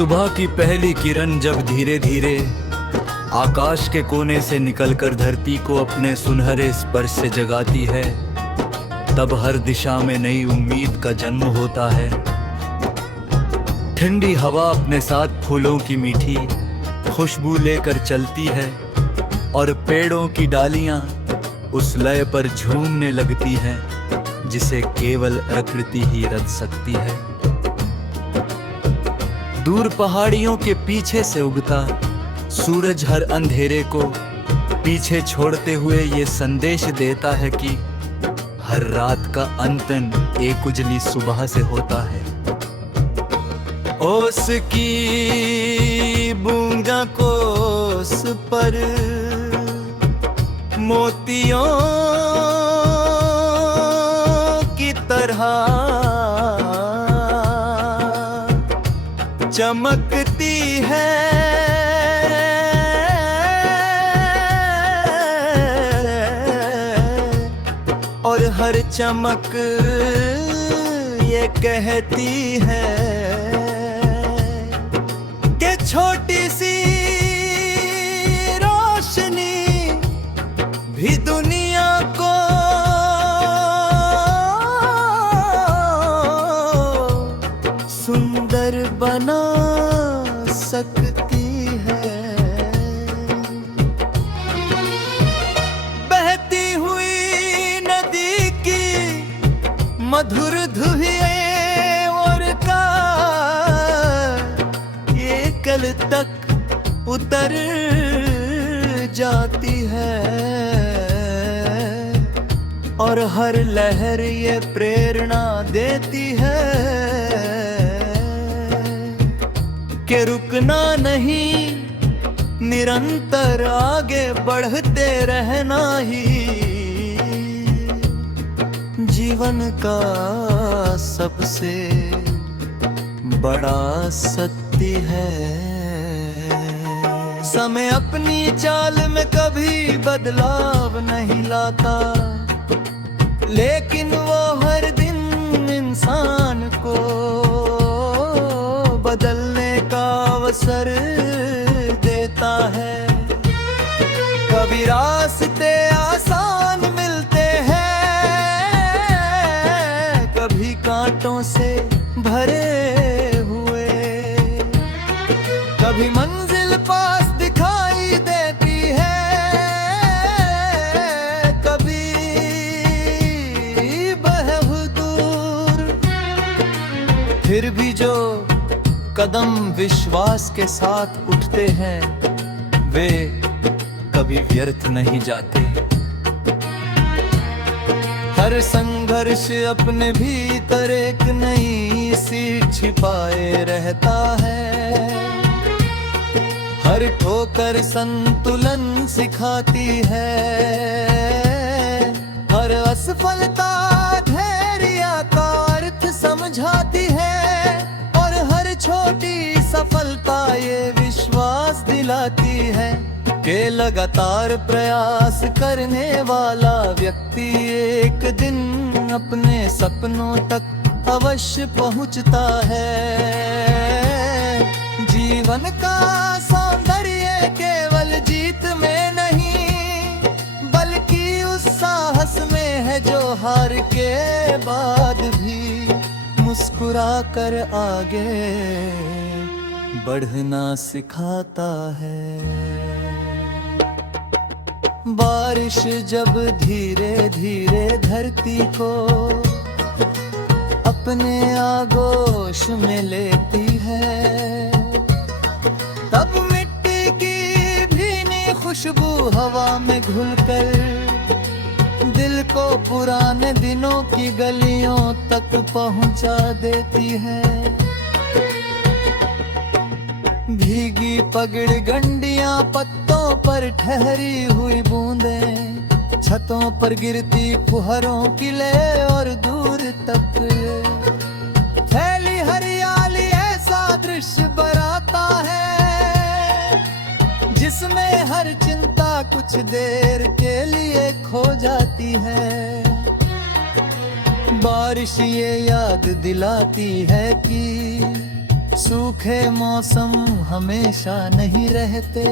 सुबह की पहली किरण जब धीरे धीरे आकाश के कोने से निकलकर धरती को अपने सुनहरे स्पर्श से जगाती है, तब हर दिशा में नई उम्मीद का जन्म होता है। ठंडी हवा अपने साथ फूलों की मीठी खुशबू लेकर चलती है और पेड़ों की डालियां उस लय पर झूमने लगती हैं जिसे केवल प्रकृति ही रच सकती है। दूर पहाड़ियों के पीछे से उगता सूरज हर अंधेरे को पीछे छोड़ते हुए ये संदेश देता है कि हर रात का अंतन एक उजली सुबह से होता है। ओस की बूंदा को उस पर मोतियों की तरह चमकती है, और हर चमक ये कहती है कि छोटी सी रोशनी भी दुनिया को सुंदर बना सकती है। बहती हुई नदी की मधुर धुएं और का ये कल तक उतर जाती है, और हर लहर ये प्रेरणा देती है कि रुकना नहीं, निरंतर आगे बढ़ते रहना ही जीवन का सबसे बड़ा सत्य है। समय अपनी चाल में कभी बदलाव नहीं लाता, लेकिन वो हर दिन इंसान को बदलने का अवसर देता है। कभी रास्ते आसान मिलते हैं, कभी कांटों से भरे हुए, कभी मंजिल पास दिखाई देती है, कभी बहुत दूर। फिर भी जो कदम विश्वास के साथ उठते हैं वे कभी व्यर्थ नहीं जाते। हर संघर्ष अपने भीतर एक नई सीख छिपाए रहता है, हर ठोकर संतुलन सिखाती है, हर असफलता धैर्य का अर्थ समझाती है, और हर छोटी सफलता ये विश्वास दिलाती है कि लगातार प्रयास करने वाला व्यक्ति एक दिन अपने सपनों तक अवश्य पहुंचता है। जीवन का सौंदर्य केवल जीत में नहीं, बल्कि उस साहस में है जो हार के बाद भी मुस्कुरा कर आगे बढ़ना सिखाता है। बारिश जब धीरे धीरे धरती को अपने आगोश में लेती है, तब मिट्टी की भीनी खुशबू हवा में घुलकर दिल को पुराने दिनों की गलियों तक पहुंचा देती है। भीगी पगड़ गंडियां, पत्तों पर ठहरी हुई बूंदें, छतों पर गिरती फुहरों की लय, और दूर तक फैली हरियाली ऐसा दृश्य बराता है जिसमें हर चिंता कुछ देर के लिए खो जाती है। बारिश ये याद दिलाती है कि सूखे मौसम हमेशा नहीं रहते,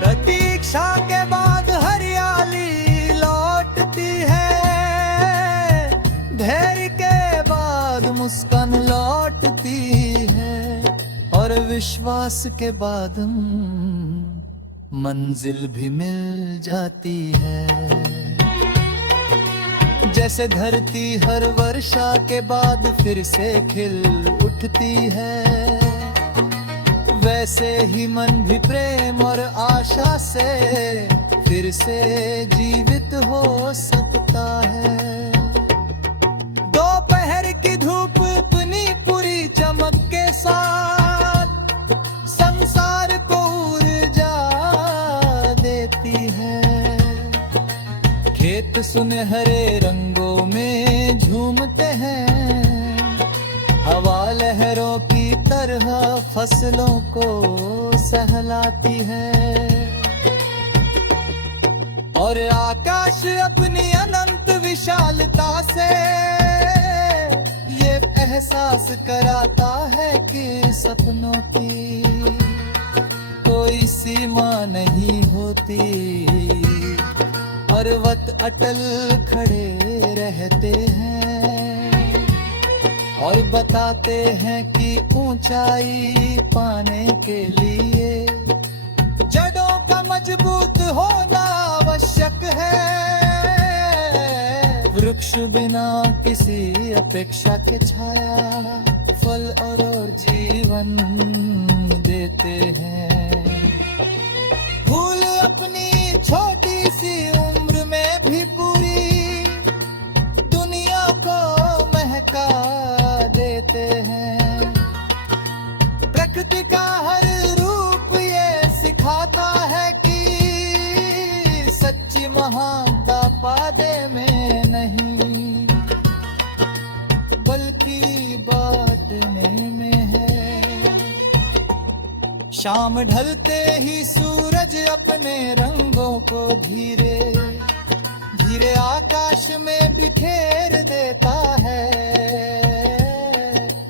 प्रतीक्षा के बाद हरियाली लौटती है, धैर्य के बाद मुस्कान लौटती है, और विश्वास के बाद मंजिल भी मिल जाती है। जैसे धरती हर वर्षा के बाद फिर से खिल उठती है, वैसे ही मन भी प्रेम और आशा से फिर से जीवित हो सकता है। दोपहर की धूप अपनी पूरी चमक के साथ संसार को ऊर्जा देती है। खेत सुनहरे रंगों में झूमते हैं, हवा लहरों की तरह फसलों को सहलाती है, और आकाश अपनी अनंत विशालता से ये एहसास कराता है कि सपनों की कोई सीमा नहीं होती, पर्वत अटल खड़े रहते हैं और बताते हैं कि ऊंचाई पाने के लिए जड़ों का मजबूत होना आवश्यक है। वृक्ष बिना किसी अपेक्षा के छाया, फल और जीवन देते हैं। फूल अपनी छोटी सी उम्र में भी पूरी दुनिया को महका देते हैं। प्रकृति का हर रूप ये सिखाता है कि सच्ची महानता पादे में नहीं बल्कि बांटने में है। शाम ढलते ही सूरज अपने रंगों को धीरे धीरे आकाश में बिखेर देता है।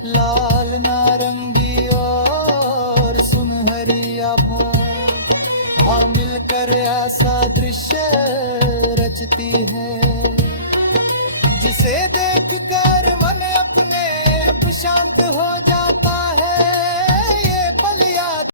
लाल नारंगी और सुनहरी आभा मिलकर ऐसा दृश्य रचती है, जिसे देखकर मन अपने आप शांत हो